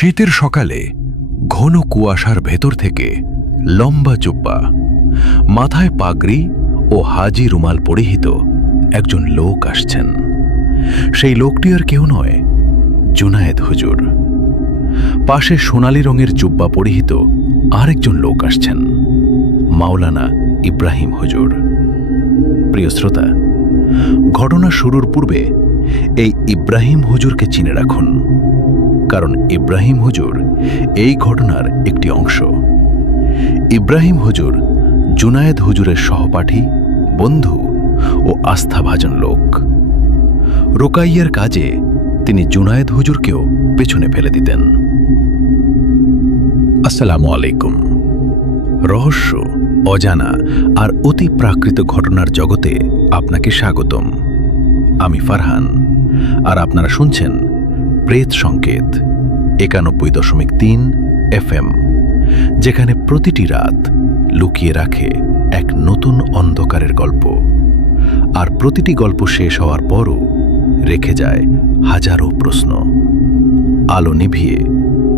শীতের সকালে ঘন কুয়াশার ভেতর থেকে লম্বা জুব্বা, মাথায় পাগড়ি ও হাজি রুমাল পরিহিত একজন লোক আসছেন। সেই লোকটি আর কেউ নয়, জুনায়েদ হুজুর। পাশে সোনালী রঙের জুব্বা পরিহিত আরেকজন লোক আসছেন, মাওলানা ইব্রাহিম হুজুর। প্রিয় শ্রোতা, ঘটনা শুরুর পূর্বে এই ইব্রাহিম হুজুরকে চিনে রাখুন, কারণ ইব্রাহিম হুজুর এই ঘটনার একটি অংশ। ইব্রাহিম হুজুর জুনায়েদ হুজুরের সহপাঠী, বন্ধু ও আস্থাভাজন লোক। রোকাইয়ার কাজে তিনি জুনায়েদ হুজুরকেও পেছনে ফেলে দিতেন। আসসালামু আলাইকুম। রহস্য, অজানা আর অতি প্রাকৃত ঘটনার জগতে আপনাকে স্বাগতম। আমি ফারহান, আর আপনারা শুনছেন প্রেত সংকেত 91.3 FM, যেখানে প্রতিটি রাত লুকিয়ে রাখে এক নতুন অন্ধকারের গল্প, আর প্রতিটি গল্প শেষ হওয়ার পরও রেখে যায় হাজারো প্রশ্ন। আলো নিভিয়ে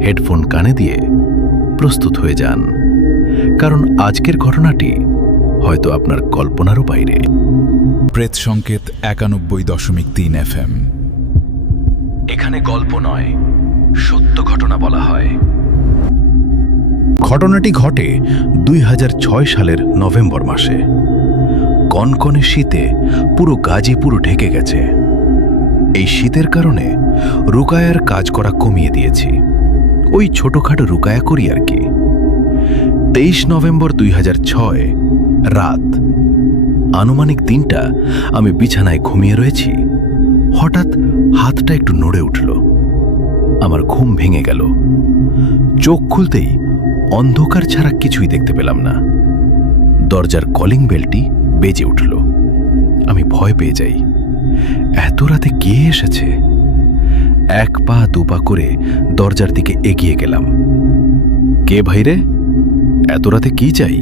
হেডফোন কানে দিয়ে প্রস্তুত হয়ে যান, কারণ আজকের ঘটনাটি হয়তো আপনার কল্পনারও বাইরে। প্রেত সংকেত 91.3 FM। এখানে গল্প নয়, সত্য ঘটনা বলা হয়। ঘটনাটি ঘটে 2006 সালের নভেম্বর মাসে। কনকনে শীতে পুরো গাজীপুর ঢেকে গেছে। এই শীতের কারণে রুকায়ার কাজ করা কমিয়ে দিয়েছি। ওই ছোটখাটো রুকায়া করি আর কি। 23 নভেম্বর 2006 রাত আনুমানিক 3টা, আমি বিছানায় ঘুমিয়ে রয়েছি। হঠাৎ হাতটা একটু নড়ে উঠল। আমার ঘুম ভেঙে গেল। চোখ খুলতেই অন্ধকার ছাড়া কিছুই দেখতে পেলাম না। দরজার কলিং বেলটি বেজে উঠল। আমি ভয় পেয়ে যাই। এত রাতে কে এসেছে? 1 পা 2 পা করে দরজার দিকে এগিয়ে গেলাম। কে ভাইরে? এত রাতে কি চাই?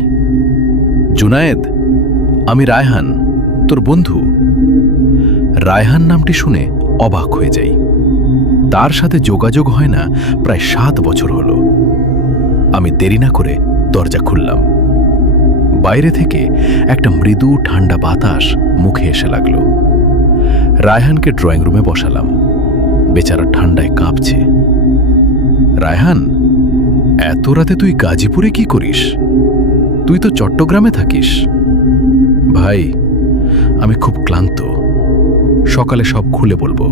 জুনায়েদ, আমি রায়হান, তোর বন্ধু। রায়হান নামটি শুনে অবাক হয়ে যাই। তার সাথে যোগাযোগ হয় না প্রায় 7 বছর হলো। আমি দেরি না করে দরজা খুললাম। বাইরে থেকে একটা মৃদু ঠান্ডা বাতাস মুখে এসে লাগল। রায়হানকে ড্রয়িং রুমে বসালাম। বেচারা ঠান্ডায় কাঁপছে। রায়হান, এত রাতে তুই গাজীপুরে কি করিস? তুই তো চট্টগ্রামে থাকিস। ভাই, আমি খুব ক্লান্ত, সকালে সব খুলে বলবো।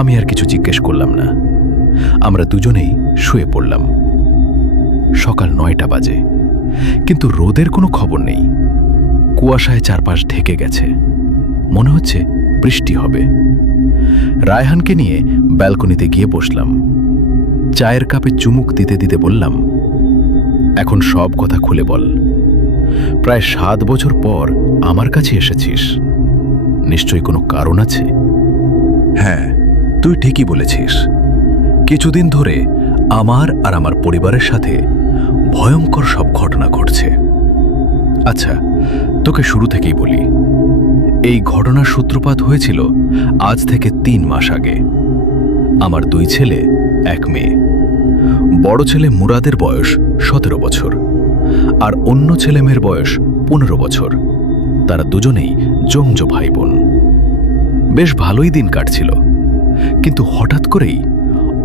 আমি আর কিছু জিজ্ঞেস করলাম না। আমরা দুজনেই শুয়ে পড়লাম। সকাল 9টা বাজে, কিন্তু রোদের কোনো খবর নেই। কুয়াশায় চারপাশ ঢেকে গেছে। মনে হচ্ছে বৃষ্টি হবে। রায়হানকে নিয়ে ব্যালকনিতে গিয়ে বসলাম। চায়ের কাপে চুমুক দিতে দিতে বললাম, এখন সব কথা খুলে বল। প্রায় 7 বছর পর আমার কাছে এসেছিস, নিশ্চয়ই কোনো কারণ আছে। হ্যাঁ, তুই ঠিকই বলেছিস। কিছুদিন ধরে আমার আর আমার পরিবারের সাথে ভয়ঙ্কর সব ঘটনা ঘটছে। আচ্ছা, তোকে শুরু থেকেই বলি। এই ঘটনার সূত্রপাত হয়েছিল আজ থেকে 3 মাস আগে। আমার 2 ছেলে, 1 মেয়ে। বড় ছেলে মুরাদের বয়স 17 বছর, আর অন্য ছেলে মেয়ের বয়স 15 বছর। তারা দুজনেই জমজ ভাই বোন। বেশ ভালোই দিন কাটছিল, কিন্তু হঠাৎ করেই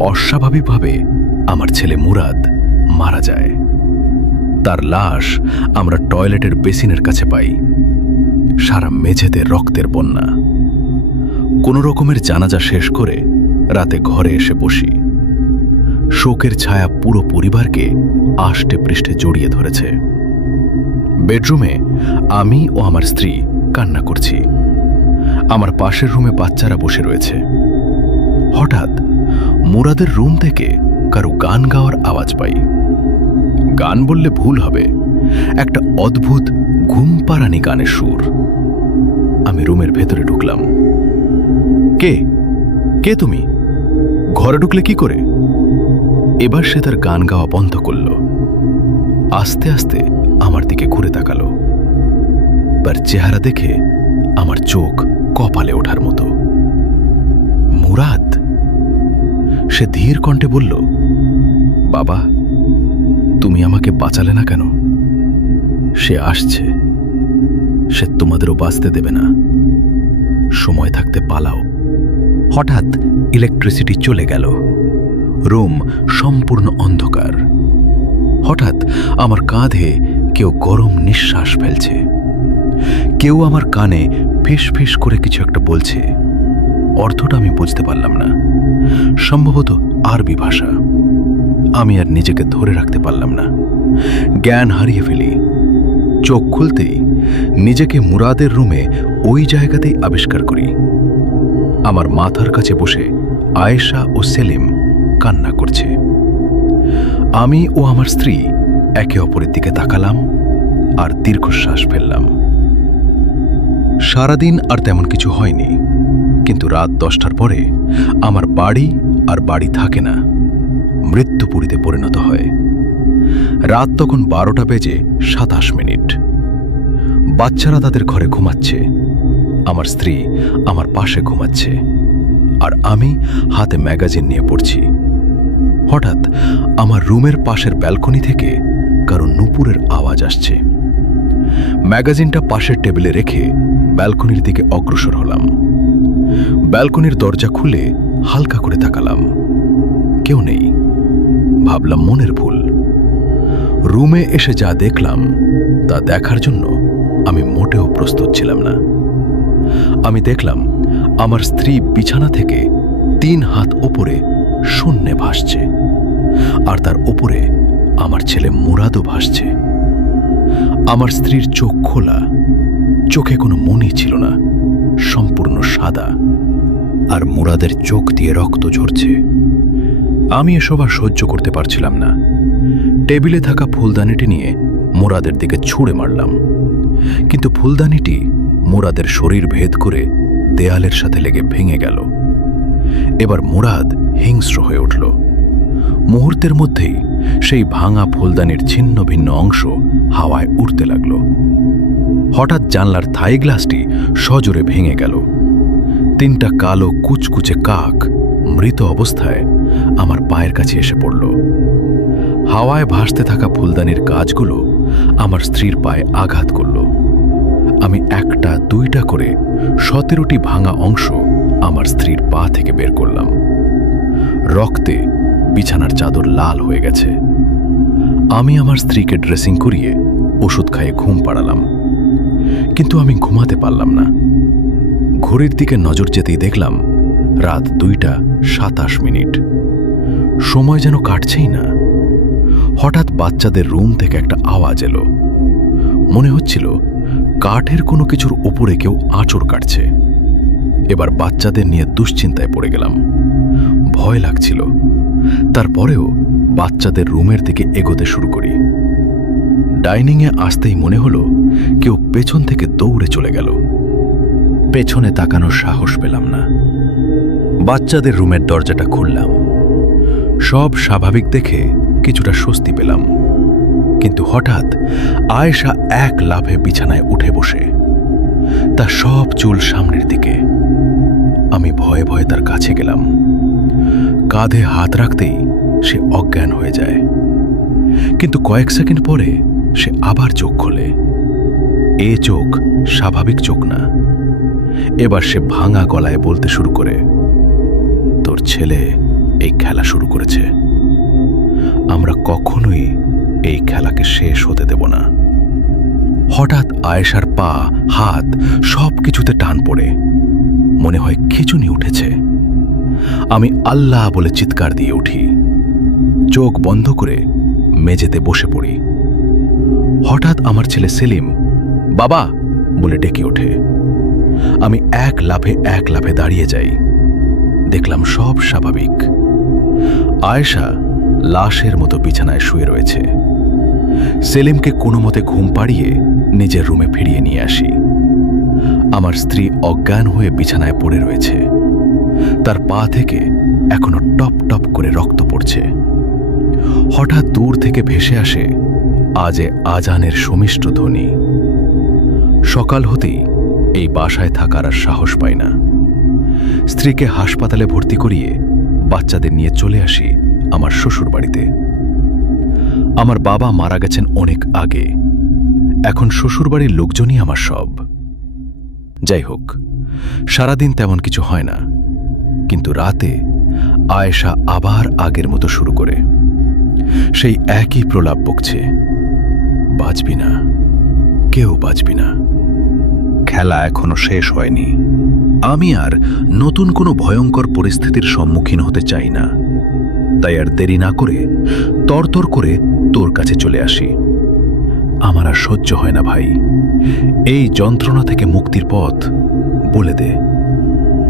অস্বাভাবিকভাবে আমার ছেলে মুরাদ মারা যায়। তার লাশ আমরা টয়লেটের বেসিনের কাছে পাই। সারা মেঝেতে রক্তের বন্যা। কোনো রকমের জানাজা শেষ করে রাতে ঘরে এসে বসি। শোকের ছায়া পুরো পরিবারকে আষ্টে পৃষ্ঠে জড়িয়ে ধরেছে। বেডরুমে আমি ও আমার স্ত্রী কান্না করছি। আমার পাশের রুমে বাচ্চারা বসে রয়েছে। হঠাৎ মুরাদের রুম থেকে কারো গান গাওয়ার আওয়াজ পাই। গান বললে ভুল হবে, একটা অদ্ভুত ঘুমপাড়ানি গানের সুর। আমি রুমের ভেতরে ঢুকলাম। কে কে তুমি? ঘরে ঢুকলে কি করে? এবার সে তার গান গাওয়া বন্ধ করল। আস্তে আস্তে আমার দিকে ঘুরে তাকালো। তার চেহারা দেখে আমার চোখ কপালে ওঠার মতো। মুরাদ! সে ধীর কণ্ঠে বলল, বাবা, তুমি আমাকে বাঁচালে না কেন? সে আসছে, সে তোমাদেরও বাঁচতে দেবে না। সময় থাকতে পালাও। হঠাৎ ইলেকট্রিসিটি চলে গেল। রুম সম্পূর্ণ অন্ধকার। হঠাৎ আমার কাঁধে কেউ গরম নিঃশ্বাস ফেলছে। কেউ আমার কানে ফিস ফিস করে কিছু একটা বলছে। অর্থটা আমি বুঝতে পারলাম না, সম্ভবত আরবি ভাষা। আমি আর নিজেকে ধরে রাখতে পারলাম না, জ্ঞান হারিয়ে ফেলি। চোখ খুলতেই নিজেকে মুরাদের রুমে ওই জায়গাতেই আবিষ্কার করি। আমার মাথার কাছে বসে আয়েশা ও সেলিম কান্না করছে। আমি ও আমার স্ত্রী একে অপরের দিকে তাকালাম আর দীর্ঘশ্বাস ফেললাম। সারাদিন আর তেমন কিছু হয়নি, কিন্তু রাত 10টার পরে আমার বাড়ি আর বাড়ি থাকে না, মৃত্যুপুরীতে পরিণত হয়। রাত তখন 12টা বেজে 27 মিনিট। বাচ্চারা তাদের ঘরে ঘুমাচ্ছে, আমার স্ত্রী আমার পাশে ঘুমাচ্ছে, আর আমি হাতে ম্যাগাজিন নিয়ে পড়ছি। হঠাৎ আমার রুমের পাশের ব্যালকনি থেকে কারো নুপুরের আওয়াজ আসছে। ম্যাগাজিনটা পাশের টেবিলে রেখে ব্যালকনির দিকে অগ্রসর হলাম। ব্যালকনির দরজা খুলে হালকা করে তাকালাম, কেউ নেই। ভাবলাম মনের ভুল। রুমে এসে যা দেখলাম তা দেখার জন্য আমি মোটেও প্রস্তুত ছিলাম না। আমি দেখলাম আমার স্ত্রী বিছানা থেকে 3 হাত ওপরে শূন্যে ভাসছে, আর তার ওপরে আমার ছেলে মুরাদও ভাসছে। আমার স্ত্রীর চোখ খোলা, চোখে কোনো মনি ছিল না, সম্পূর্ণ সাদা, আর মুরাদের চোখ দিয়ে রক্ত ঝরছে। আমি এসব আর সহ্য করতে পারছিলাম না। টেবিলে থাকা ফুলদানিটি নিয়ে মুরাদের দিকে ছুঁড়ে মারলাম, কিন্তু ফুলদানিটি মুরাদের শরীর ভেদ করে দেয়ালের সাথে লেগে ভেঙে গেল। এবার মুরাদ হিংস্র হয়ে উঠল। মুহূর্তের মধ্যেই সেই ভাঙা ফুলদানির ছিন্ন ভিন্ন অংশ হাওয়ায় উড়তে লাগল। হঠাৎ জানলার থাই গ্লাসটি সজোরে ভেঙে গেল। 3টা কালো কুচকুচে কাক মৃত অবস্থায় আমার পায়ের কাছে এসে পড়ল। হাওয়ায় ভাসতে থাকা ফুলদানির গাছগুলো আমার স্ত্রীর পায়ে আঘাত করল। আমি 1টা 2টা করে 17টি ভাঙা অংশ আমার স্ত্রীর পা থেকে বের করলাম। রক্তে বিছানার চাদর লাল হয়ে গেছে। আমি আমার স্ত্রীকে ড্রেসিং করিয়ে ওষুধ খাইয়ে ঘুম পাড়ালাম, কিন্তু আমি ঘুমাতে পারলাম না। ঘড়ির দিকে নজর যেতেই দেখলাম রাত 2টা 27 মিনিট। সময় যেন কাটছেই না। হঠাৎ বাচ্চাদের রুম থেকে একটা আওয়াজ এলো। মনে হচ্ছিল কাঠের কোনো কিছুর ওপরে কেউ আঁচড় কাটছে। এবার বাচ্চাদের নিয়ে দুশ্চিন্তায় পড়ে গেলাম। ভয় লাগছিল। তারপরেও বাচ্চাদের রুমের দিকে এগোতে শুরু করি। ডাইনিংয়ে আসতেই মনে হলো কেউ পেছন থেকে দৌড়ে চলে গেল। পেছনে তাকানোর সাহস পেলাম না। বাচ্চাদের রুমের দরজাটা খুললাম। সব স্বাভাবিক দেখে কিছুটা স্বস্তি পেলাম, কিন্তু হঠাৎ আয়েশা এক লাফে বিছানায় উঠে বসে, তার সব চুল সামনের দিকে। আমি ভয়ে ভয়ে তার কাছে গেলাম। কাঁধে হাত রাখতেই সে অজ্ঞান হয়ে যায়, কিন্তু কয়েক সেকেন্ড পরে সে আবার চোখ খোলে। এ চোখ স্বাভাবিক চোখ না। এবার সে ভাঙা গলায় বলতে শুরু করে, তোর ছেলে এই খেলা শুরু করেছে। আমরা কখনোই এই খেলাকে শেষ হতে দেব না। হঠাৎ আয়েশার পা, হাত সব কিছুতে টান পড়ে। মনে হয় খিঁচুনি উঠেছে। আমি আল্লাহ বলে চিৎকার দিয়ে উঠি। চোখ বন্ধ করে মেঝেতে বসে পড়ি। হঠাৎ আমার ছেলে সেলিম বাবা বলে ডেকে ওঠে। আমি এক লাফে দাঁড়িয়ে যাই। দেখলাম সব স্বাভাবিক। আয়েশা লাশের মতো বিছানায় শুয়ে রয়েছে। সেলিমকে কোনো মতে ঘুম পাড়িয়ে নিজের রুমে ফিরিয়ে নিয়ে আসি। আমার স্ত্রী অজ্ঞান হয়ে বিছানায় পড়ে রয়েছে। তার পা থেকে এখনো টপ টপ করে রক্ত পড়ছে। হঠাৎ দূর থেকে ভেসে আসে আজে আজানের সুমিষ্ট ধ্বনি। সকাল হতেই এই বাসায় থাকার আর সাহস পাই না। স্ত্রীকে হাসপাতালে ভর্তি করিয়ে বাচ্চাদের নিয়ে চলে আসি আমার শ্বশুর বাড়িতে। আমার বাবা মারা গেছেন অনেক আগে, এখন শ্বশুরবাড়ির লোকজনই আমার সব। যাই হোক, সারাদিন তেমন কিছু হয় না, কিন্তু রাতে আয়েশা আবার আগের মতো শুরু করে। সেই একই প্রলাপ বকছে, বাঁচবি না, কেউ বাঁচবি না, খেলা এখনো শেষ হয়নি। আমি আর নতুন কোনো ভয়ঙ্কর পরিস্থিতির সম্মুখীন হতে চাই না, তাই আর দেরি না করে তরতর করে তোর কাছে চলে আসি। আমার আর সহ্য হয় না ভাই, এই যন্ত্রণা থেকে মুক্তির পথ বলে দে।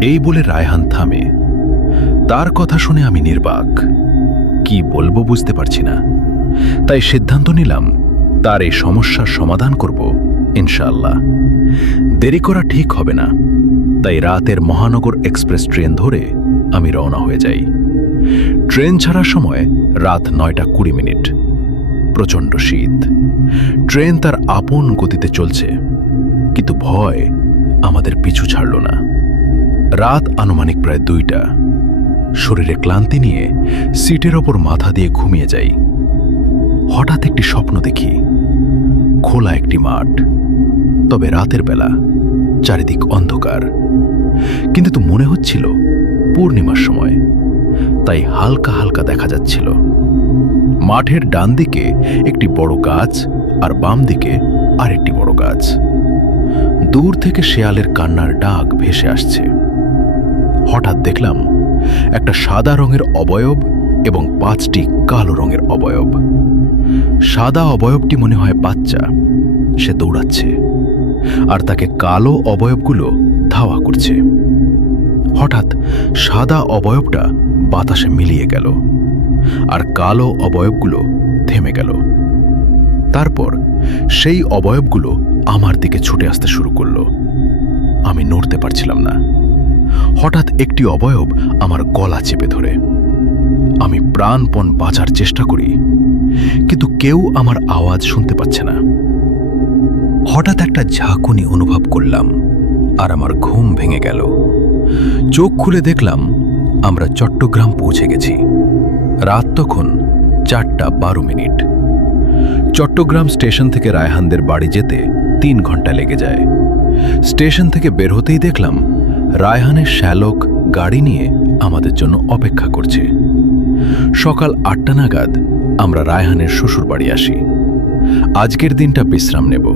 এই বলে রায়হান থামে। তার কথা শুনে আমি নির্বাক, কি বলবো বুঝতে পারছি না। তাই সিদ্ধান্ত নিলাম তার এই সমস্যার সমাধান করব ইনশাআল্লাহ। দেরি করা ঠিক হবে না, তাই রাতের মহানগর এক্সপ্রেস ট্রেন ধরে আমি রওনা হয়ে যাই। ট্রেন ছাড়ার সময় রাত 9:20। প্রচণ্ড শীত। ট্রেন তার আপন গতিতে চলছে, কিন্তু ভয় আমাদের পিছু ছাড়ল না। রাত আনুমানিক প্রায় 2টা। শরীরে ক্লান্তি নিয়ে সিটের ওপর মাথা দিয়ে ঘুমিয়ে যাই। হঠাৎ একটি স্বপ্ন দেখি, খোলা একটি মাঠ, তবে রাতের বেলা, চারিদিক অন্ধকার, কিন্তু তো মনে হচ্ছিল পূর্ণিমার সময়, তাই হালকা হালকা দেখা যাচ্ছিল। মাঠের ডান দিকে একটি বড় গাছ আর বাম দিকে আরেকটি বড় গাছ। দূর থেকে শেয়ালের কান্নার ডাক ভেসে আসছে। হঠাৎ দেখলাম একটা সাদা রঙের অবয়ব এবং 5টি কালো রঙের অবয়ব। সাদা অবয়বটি মনে হয় বাচ্চা, সে দৌড়াচ্ছে, আর তাকে কালো অবয়বগুলো ধাওয়া করছে। হঠাৎ সাদা অবয়বটা বাতাসে মিলিয়ে গেল, আর কালো অবয়বগুলো থেমে গেল। তারপর সেই অবয়বগুলো আমার দিকে ছুটে আসতে শুরু করলো। আমি নড়তে পারছিলাম না। হঠাৎ একটি অবয়ব আমার গলা চেপে ধরে। আমি প্রাণপণ বাঁচার চেষ্টা করি, কিন্তু কেউ আমার আওয়াজ শুনতে পাচ্ছে না। হঠাৎ একটা ঝাঁকুনি অনুভব করলাম, আর আমার ঘুম ভেঙে গেল। চোখ খুলে দেখলাম আমরা চট্টগ্রাম পৌঁছে গেছি। রাত তখন 4:12। চট্টগ্রাম স্টেশন থেকে রায়হানদের বাড়ি যেতে 3 ঘন্টা লেগে যায়। স্টেশন থেকে বের হতেই দেখলাম রায়হানের শ্যালক গাড়ি নিয়ে আমাদের জন্য অপেক্ষা করছে। সকাল 8টা নাগাদ আমরা রায়হানের শ্বশুর বাড়ি আসি। আজকের দিনটা বিশ্রাম নেব,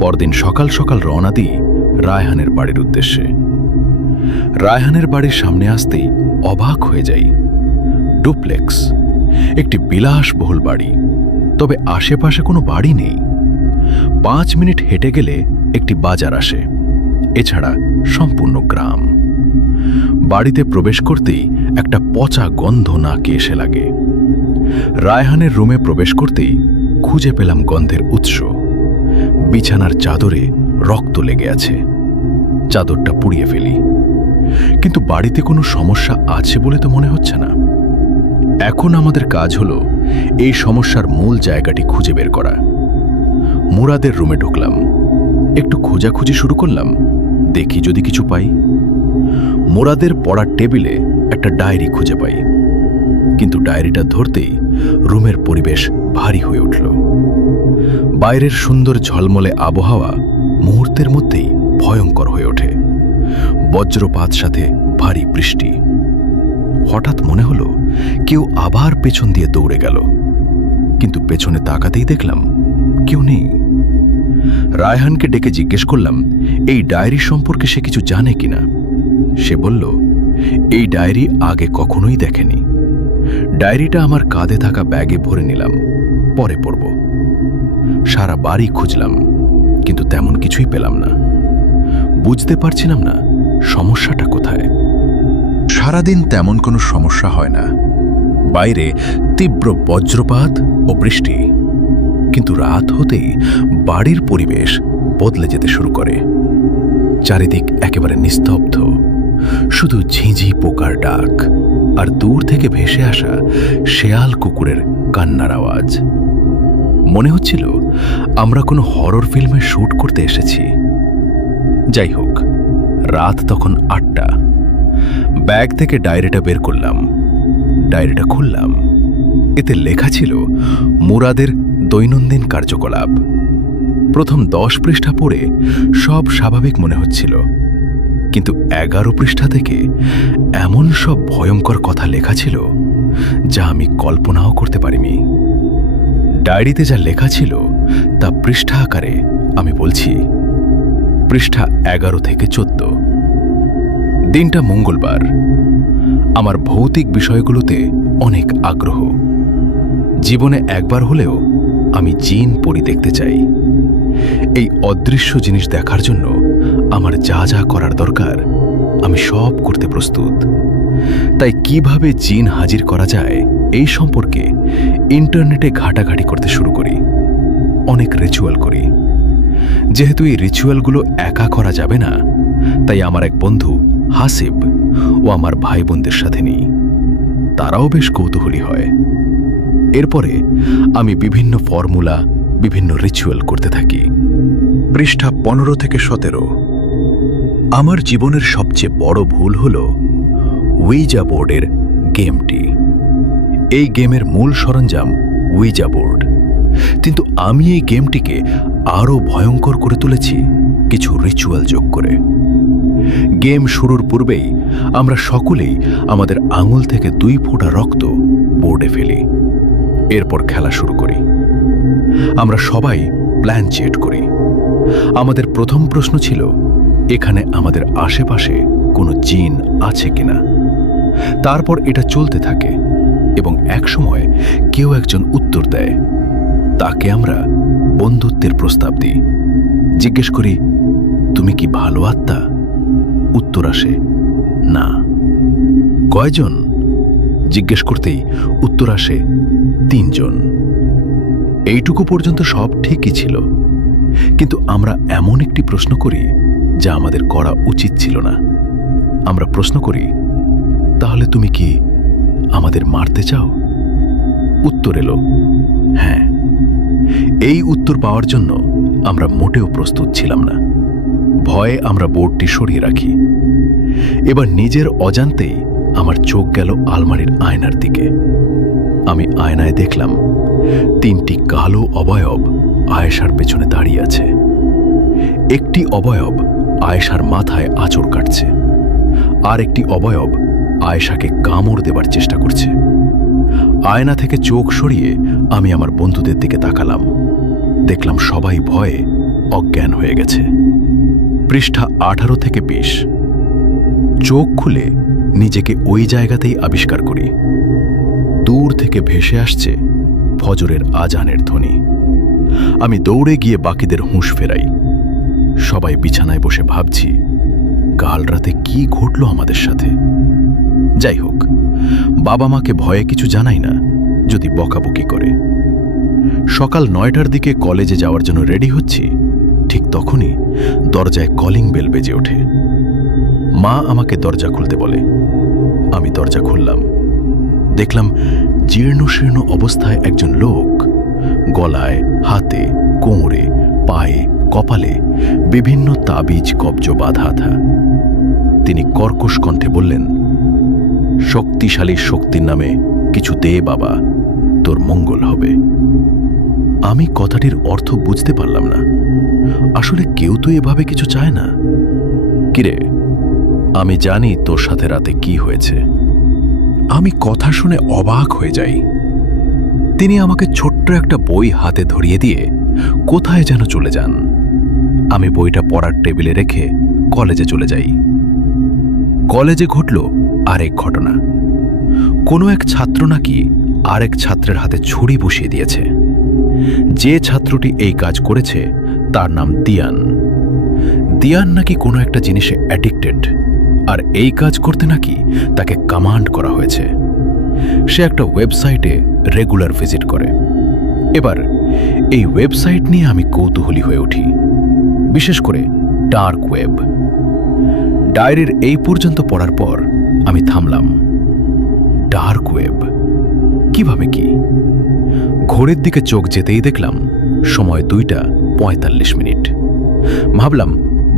পরদিন সকাল সকাল রওনা দিই রায়হানের বাড়ির উদ্দেশ্যে। রায়হানের বাড়ির সামনে আসতেই অবাক হয়ে যাই। ডুপ্লেক্স, একটি বিলাসবহুল বাড়ি, তবে আশেপাশে কোনো বাড়ি নেই। 5 মিনিট হেঁটে গেলে একটি বাজার আসে, এছাড়া সম্পূর্ণ গ্রাম। বাড়িতে প্রবেশ করতেই একটা পচা গন্ধ নাকে এসে লাগে। রায়হানের রুমে প্রবেশ করতেই খুঁজে পেলাম গন্ধের উৎস। বিছানার চাদরে রক্ত লেগে আছে। চাদরটা পুড়িয়ে ফেলি, কিন্তু বাড়িতে কোনো সমস্যা আছে বলে তো মনে হচ্ছে না। এখন আমাদের কাজ হলো এই সমস্যার মূল জায়গাটি খুঁজে বের করা। মুরাদের রুমে ঢুকলাম, একটু খোঁজাখুঁজি শুরু করলাম, দেখি যদি কিছু পাই। মুরাদের পড়ার টেবিলে একটা ডায়েরি খুঁজে পাই, কিন্তু ডায়েরিটা ধরতেই রুমের পরিবেশ ভারী হয়ে উঠল। বাইরের সুন্দর ঝলমলে আবহাওয়া মুহূর্তের মধ্যেই ভয়ঙ্কর হয়ে ওঠে। বজ্রপাত সাথে ভারী বৃষ্টি। হঠাৎ মনে হলো কেউ আবার পেছন দিয়ে দৌড়ে গেল, কিন্তু পেছনে তাকাতেই দেখলাম কেউ নেই। রায়হানকে ডেকে জিজ্ঞেস করলাম এই ডায়েরি সম্পর্কে সে কিছু জানে কিনা। সে বলল এই ডায়েরি আগে কখনোই দেখেনি। ডায়েরিটা আমার কাঁধে থাকা ব্যাগে ভরে নিলাম, পরে পড়ব। সারা বাড়ি খুঁজলাম, কিন্তু তেমন কিছুই পেলাম না। বুঝতে পারছিলাম না সমস্যাটা কোথায়। সারাদিন তেমন কোনো সমস্যা হয় না, বাইরে তীব্র বজ্রপাত ও বৃষ্টি, কিন্তু রাত হতেই বাড়ির পরিবেশ বদলে যেতে শুরু করে। চারিদিক একেবারে নিস্তব্ধ, শুধু ঝিঁঝি পোকার ডাক আর দূর থেকে ভেসে আসা শেয়াল কুকুরের কান্নার আওয়াজ। মনে হচ্ছিল আমরা কোনো হরর ফিল্মে শ্যুট করতে এসেছি। যাই হোক, রাত তখন 8টা। ব্যাগ থেকে ডায়েরিটা বের করলাম, ডায়েরিটা খুললাম। এতে লেখা ছিল মুরাদের দৈনন্দিন কার্যকলাপ। প্রথম 10 পৃষ্ঠা পড়ে সব স্বাভাবিক মনে হচ্ছিল, কিন্তু 11 পৃষ্ঠা থেকে এমন সব ভয়ঙ্কর কথা লেখা ছিল যা আমি কল্পনাও করতে পারিনি। ডায়েরিতে যা লেখা ছিল তা পৃষ্ঠা আকারে আমি বলছি। পৃষ্ঠা 11 থেকে 14। দিনটা মঙ্গলবার। আমার ভৌতিক বিষয়গুলোতে অনেক আগ্রহ। জীবনে একবার হলেও আমি জিন পরি দেখতে চাই। এই অদৃশ্য জিনিস দেখার জন্য আমার যা যা করার দরকার আমি সব করতে প্রস্তুত। তাই কিভাবে জিন হাজির করা যায় এই সম্পর্কে ইন্টারনেটে ঘাটাঘাটি করতে শুরু করি। অনেক রিচুয়াল করি। যেহেতু এই রিচুয়ালগুলো একা করা যাবে না, তাই আমার এক বন্ধু হাসিব ও আমার ভাই বোনদের সাথে নিই। তারাও বেশ কৌতূহলী হয়। এরপরে আমি বিভিন্ন ফর্মুলা, বিভিন্ন রিচুয়াল করতে থাকি। পৃষ্ঠা 15 থেকে 17। আমার জীবনের সবচেয়ে বড় ভুল হল উইজা বোর্ডের গেমটি। এই গেমের মূল সরঞ্জাম উইজা বোর্ড, কিন্তু আমি এই গেমটিকে আরও ভয়ঙ্কর করে তুলেছি কিছু রিচুয়াল যোগ করে। গেম শুরুর পূর্বেই আমরা সকলেই আমাদের আঙুল থেকে 2 ফোঁটা রক্ত বোর্ডে ফেলি। এরপর খেলা শুরু করি। আমরা সবাই প্ল্যান চেট করি। আমাদের প্রথম প্রশ্ন ছিল, এখানে আমাদের আশেপাশে কোনো জিন আছে কিনা। তারপর এটা চলতে থাকে এবং একসময় কেউ একজন উত্তর দেয়। তাকে আমরা বন্ধুত্বের প্রস্তাব দিই। জিজ্ঞেস করি, তুমি কি ভালো আত্মা? উত্তর আসে, না। কয়জন? জিজ্ঞেস করতেই উত্তর আসে, 3 জন। এইটুকু পর্যন্ত সব ঠিকই ছিল, কিন্তু আমরা এমন একটি প্রশ্ন করি যা আমাদের করা উচিত ছিল না। আমরা প্রশ্ন করি, তাহলে তুমি কি আমাদের মারতে চাও? উত্তর এলো, হ্যাঁ। এই উত্তর পাওয়ার জন্য আমরা মোটেও প্রস্তুত ছিলাম না। ভয়ে আমরা বোর্ডটি সরিয়ে রাখি। এবার নিজের অজান্তেই আমার চোখ গেল আলমারির আয়নার দিকে। আমি আয়নায় দেখলাম 3টি কালো অবয়ব আয়েশার পেছনে দাঁড়িয়ে আছে। একটি অবয়ব আয়েশার মাথায় আঁচড় কাটছে, আর একটি অবয়ব আয়েশাকে কামড় দেবার চেষ্টা করছে। আয়না থেকে চোখ সরিয়ে আমি আমার বন্ধুদের দিকে তাকালাম। দেখলাম সবাই ভয়ে অজ্ঞান হয়ে গেছে। পৃষ্ঠা 18 থেকে 20। চোখ খুলে নিজেকে ওই জায়গাতেই আবিষ্কার করি। দূর থেকে ভেসে আসছে ফজরের আজানের ধ্বনি। আমি দৌড়ে গিয়ে বাকিদের হুঁশ ফেরাই। সবাই বিছানায় বসে ভাবছি, কাল রাতে কি ঘটল আমাদের সাথে। যাই হোক, বাবা মাকে ভয়ে কিছু জানাই না, যদি বকাবকি করে। সকাল 9টার দিকে কলেজে যাওয়ার জন্য রেডি হচ্ছি। ঠিক তখনই দরজায় কলিং বেল বেজে ওঠে। মা আমাকে দরজা খুলতে বলে। আমি দরজা খুললাম। দেখলাম জীর্ণ শীর্ণ অবস্থায় একজন লোক, গলায়, হাতে, কোমরে, পায়ে, কপালে বিভিন্ন তাবিজ কবজ বাঁধা। তিনি কর্কশ কণ্ঠে বললেন, শক্তিশালী শক্তির নামে কিছু দে বাবা, তোর মঙ্গল হবে। আমি কথাটির অর্থ বুঝতে পারলাম না। আসলে কেউ তো এভাবে কিছু চায় না। কিরে, আমি জানি তোর সাথে রাতে কি হয়েছে। আমি কথা শুনে অবাক হয়ে যাই। তিনি আমাকে ছোট্ট একটা বই হাতে ধরিয়ে দিয়ে কোথায় যেন চলে যান। আমি বইটা পড়ার টেবিলে রেখে কলেজে চলে যাই। কলেজে ঘটল আরেক ঘটনা। কোনো এক ছাত্র নাকি আরেক ছাত্রের হাতে ছুরি বসিয়ে দিয়েছে। যে ছাত্রটি এই কাজ করেছে তার নাম দিয়ান। দিয়ান নাকি কোনো একটা জিনিসে অ্যাডিক্টেড, আর এই কাজ করতে নাকি তাকে কমান্ড করা হয়েছে। সে একটা ওয়েবসাইটে রেগুলার ভিজিট করে। এবার এই ওয়েবসাইট নিয়ে আমি কৌতূহলী হয়ে উঠি, বিশেষ করে ডার্ক ওয়েব। ডায়েরির এই পর্যন্ত পড়ার পর আমি থামলাম। ডার্ক ওয়েব কিভাবে কি? ঘড়ির দিকে চোখ যেতেই দেখলাম সময় 2:45। ভাবলাম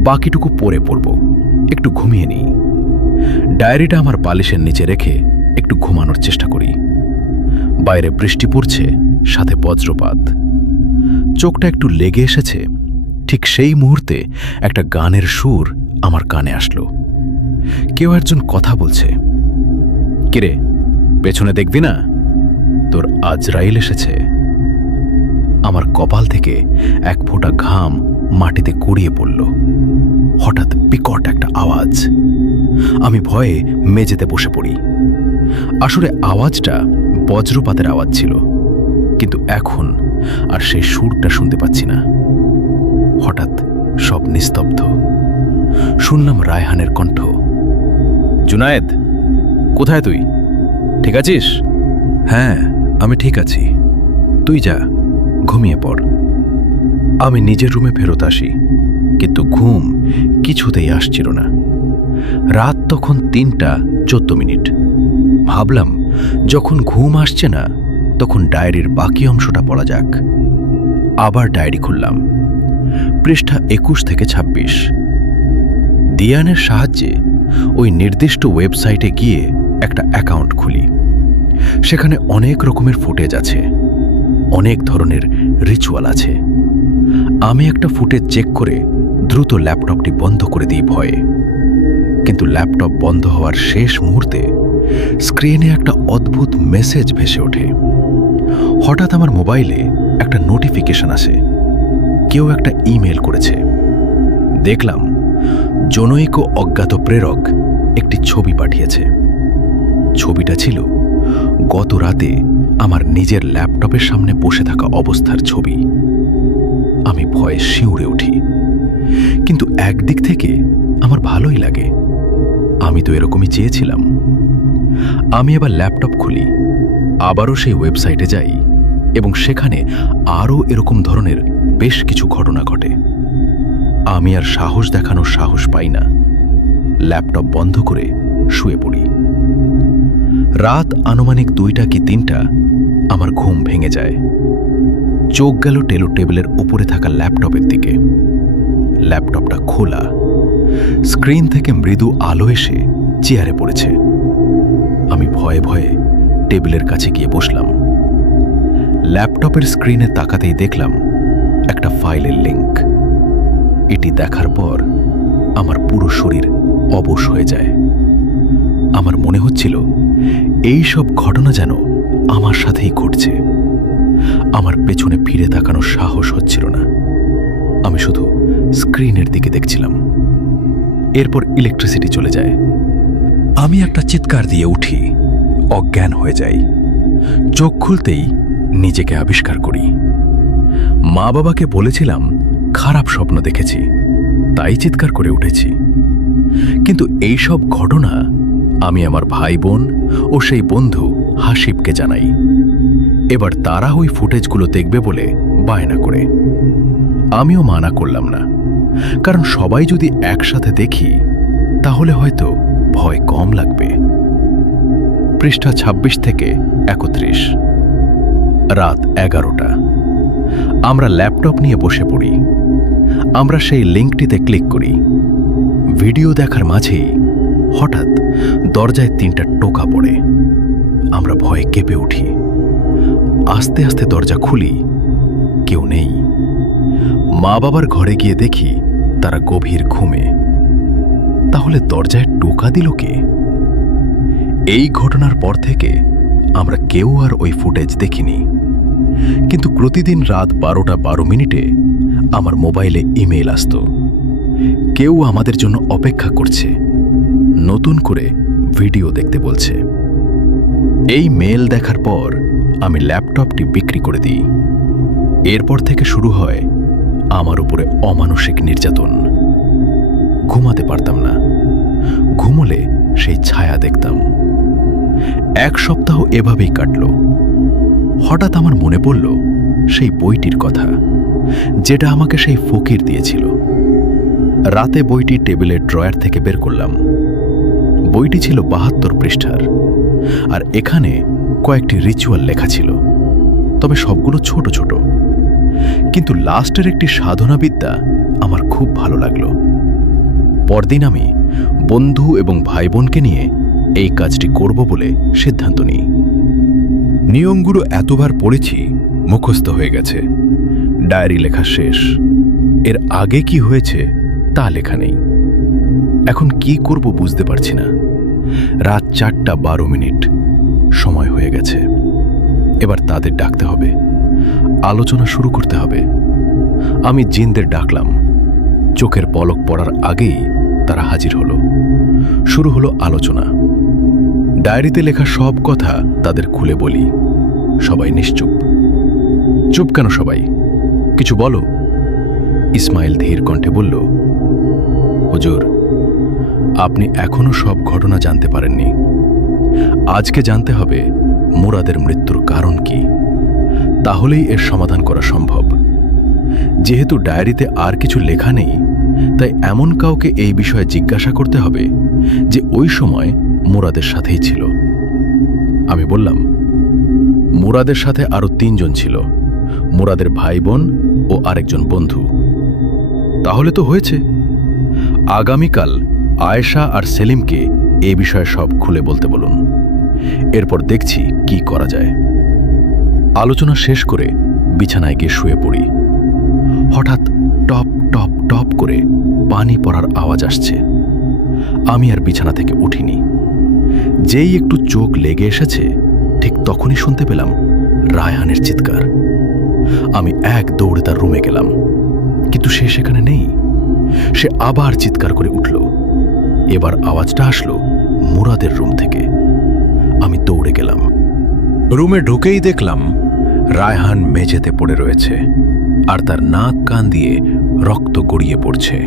বাকিটুকু পরে পড়ব, একটু ঘুমিয়ে নিই। ডায়েরিটা আমার বালিশের নিচে রেখে একটু একটু ঘুমানোর চেষ্টা করি। বাইরে বৃষ্টি পড়ছে, সাথে বজ্রপাত। চোখটা একটু লেগে এসেছে। ঠিক সেই মুহূর্তে একটা গানের সুর আমার কানে আসলো। কেউ একজন কথা বলছে, কিরে পেছনে দেখবি না, তোর আজরাইল এসেছে। আমার কপাল থেকে এক ফোঁটা ঘাম মাটিতে গড়িয়ে পড়ল। হঠাৎ বিকট একটা আওয়াজ। আমি ভয়ে মেঝেতে বসে পড়ি। আসলে আওয়াজটা বজ্রপাতের আওয়াজ ছিল, কিন্তু এখন আর সেই সুরটা শুনতে পাচ্ছি না। হঠাৎ সব নিস্তব্ধ। শুনলাম রায়হানের কণ্ঠ, জুনায়েদ, কোথায় তুই? ঠিক আছিস? হ্যাঁ, আমি ঠিক আছি, তুই যা, ঘুমিয়ে পড়। আমি নিজের রুমে ফেরত আসি, কিন্তু ঘুম কিছুতেই আসছিল না। রাত তখন 3:14। ভাবলাম যখন ঘুম আসছে না তখন ডায়েরির বাকি অংশটা পড়া যাক। আবার ডায়েরি খুললাম। পৃষ্ঠা 21 থেকে 26। দিয়ানের সাহায্যে ওই নির্দিষ্ট ওয়েবসাইটে গিয়ে একটা অ্যাকাউন্ট খুলি। সেখানে অনেক রকমের ফুটেজ আছে, অনেক ধরনের রিচুয়াল আছে। আমি একটা ফুটেজ চেক করে দ্রুত ল্যাপটপটি বন্ধ করে দিই ভয়ে। কিন্তু ল্যাপটপ বন্ধ হওয়ার শেষ মুহূর্তে স্ক্রিনে একটা অদ্ভুত মেসেজ ভেসে ওঠে। হঠাৎ আমার মোবাইলে একটা নোটিফিকেশন আসে, কেউ একটা ইমেল করেছে। দেখলাম জনৈক অজ্ঞাত প্রেরক একটি ছবি পাঠিয়েছে। ছবিটা ছিল গত রাতে আমার নিজের ল্যাপটপের সামনে বসে থাকা অবস্থার ছবি। আমি ভয়ে শিউরে উঠি, কিন্তু একদিক থেকে আমার ভালোই লাগে। আমি তো এরকমই চেয়েছিলাম। আমি এবার ল্যাপটপ খুলি, আবারও সেই ওয়েবসাইটে যাই এবং সেখানে আরও এরকম ধরনের বেশ কিছু ঘটনা ঘটে। আমি আর সাহস দেখানোর সাহস পাই না। ল্যাপটপ বন্ধ করে শুয়ে পড়ি। রাত আনুমানিক 2টা কি 3টা আমার ঘুম ভেঙে যায়। চোখ গেল টেবিলের উপরে থাকা ল্যাপটপের দিকে। ল্যাপটপটা খোলা, স্ক্রিন থেকে মৃদু আলো এসে চেয়ারে পড়েছে। আমি ভয়ে ভয়ে টেবিলের কাছে গিয়ে বসলাম। ল্যাপটপের স্ক্রিনে তাকাতেই দেখলাম একটা ফাইলের লিংক। এটি দেখার পর আমার পুরো শরীর অবশ হয়ে যায়। আমার মনে হচ্ছিল এই সব ঘটনা যেন আমার সাথেই ঘটছে। আমার পেছনে ফিরে তাকানোর সাহস হচ্ছিল না। আমি শুধু স্ক্রিনের দিকে দেখছিলাম। এরপর ইলেকট্রিসিটি চলে যায়। আমি একটা চিৎকার দিয়ে উঠি, অজ্ঞান হয়ে যাই। চোখ খুলতেই নিজেকে আবিষ্কার করি। মা বাবাকে বলেছিলাম খারাপ স্বপ্ন দেখেছি, তাই চিৎকার করে উঠেছি। কিন্তু এই সব ঘটনা আমি আমার ভাই বোন ও সেই বন্ধু হাসিবকে জানাই। এবার তারা ওই ফুটেজগুলো দেখবে বলে বায়না করে। আমিও মানা করলাম না, কারণ সবাই যদি একসাথে দেখি তাহলে হয়তো ভয় কম লাগবে। পৃষ্ঠা 26 থেকে 31। রাত 11টা। আমরা ল্যাপটপ নিয়ে বসে পড়ি। আমরা সেই লিঙ্কটিতে ক্লিক করি। ভিডিও দেখার মাঝেই হঠাৎ দরজায় 3টা টোকা পড়ে। আমরা ভয়ে কেঁপে উঠি। আস্তে আস্তে দরজা খুলি, কেউ নেই। মা বাবার ঘরে গিয়ে দেখি তারা গভীর ঘুমে। তাহলে দরজায় টোকা দিল কে? এই ঘটনার পর থেকে আমরা কেউ আর ওই ফুটেজ দেখিনি। কিন্তু প্রতিদিন রাত 12:12 আমার মোবাইলে ইমেইল আসত। কেউ আমাদের জন্য অপেক্ষা করছে, নতুন করে ভিডিও দেখতে বলছে। এই মেল দেখার পর আমি ল্যাপটপটি বিক্রি করে দিই। এরপর থেকে শুরু হয় আমার উপরে অমানসিক নির্যাতন। ঘুমাতে পারতাম না। ঘুমোলে সেই ছায়া দেখতাম। 1 সপ্তাহ এভাবেই কাটল। হঠাৎ আমার মনে পড়ল সেই বইটির কথা, যেটা আমাকে সেই ফকির দিয়েছিল। রাতে বইটি টেবিলের ড্রয়ার থেকে বের করলাম। বইটি ছিল 72 পৃষ্ঠার, আর এখানে কয়েকটি রিচুয়াল লেখা ছিল, তবে সবগুলো ছোট ছোট। কিন্তু লাস্টের একটি সাধনাবিদ্যা আমার খুব ভালো লাগলো। পরদিন আমি বন্ধু এবং ভাই বোনকে নিয়ে এই কাজটি করব বলে সিদ্ধান্ত নিই। নিয়মগুলো এতবার পড়েছি মুখস্থ হয়ে গেছে। ডায়েরি লেখা শেষ। এর আগে কি হয়েছে তা লেখা নেই। এখন কি করব বুঝতে পারছি না। রাত 4:12 সময় হয়ে গেছে। এবার তাদের ডাকতে হবে, আলোচনা শুরু করতে হবে। আমি জিনদের ডাকলাম। চোখের পলক পড়ার আগেই তারা হাজির হলো। শুরু হলো আলোচনা। ডায়েরিতে লেখা সব কথা তাদের খুলে বলি। সবাই নিশ্চুপ। চুপ কেন সবাই? কিছু বলো। ইসমাইল ধীর কণ্ঠে বলল, হুজুর, আপনি এখনো সব ঘটনা জানতে পারেননি। আজকে জানতে হবে মুরাদের মৃত্যুর কারণ কি। তাহলেই এর সমাধান করা সম্ভব। যেহেতু ডায়েরিতে আর কিছু লেখা নেই, তাই এমন কাউকে এই বিষয়ে জিজ্ঞাসা করতে হবে যে ওই সময় মুরাদের সাথেই ছিল। আমি বললাম, মুরাদের সাথে আরো 3 জন ছিল, মুরাদের ভাই বোন ও আরেকজন বন্ধু। তাহলে তো হয়েছে। আগামীকাল আয়েশা আর সেলিমকে এই বিষয়ে সব খুলে বলতে বলুন। এরপর দেখছি কি করা যায়। আলোচনা শেষ করে বিছানায় গিয়ে শুয়ে পড়ি। হঠাৎ টপ টপ টপ করে পানি পড়ার আওয়াজ আসছে। আমি আর বিছানা থেকে উঠিনি। যেই একটু চোখ লেগে এসেছে, ঠিক তখনই শুনতে পেলাম রায়হানের চিৎকার। আমি এক দৌড়ে তার রুমে গেলাম, কিন্তু সে সেখানে নেই। সে আবার চিৎকার করে উঠল। এবার আওয়াজটা আসলো মুরাদের রুম থেকে। আমি দৌড়ে গেলাম। রুমে ঢুকেই দেখলাম রায়হান মেঝেতে পড়ে রয়েছে, আর তার নাক কান দিয়ে রক্ত গড়িয়ে পড়ছে।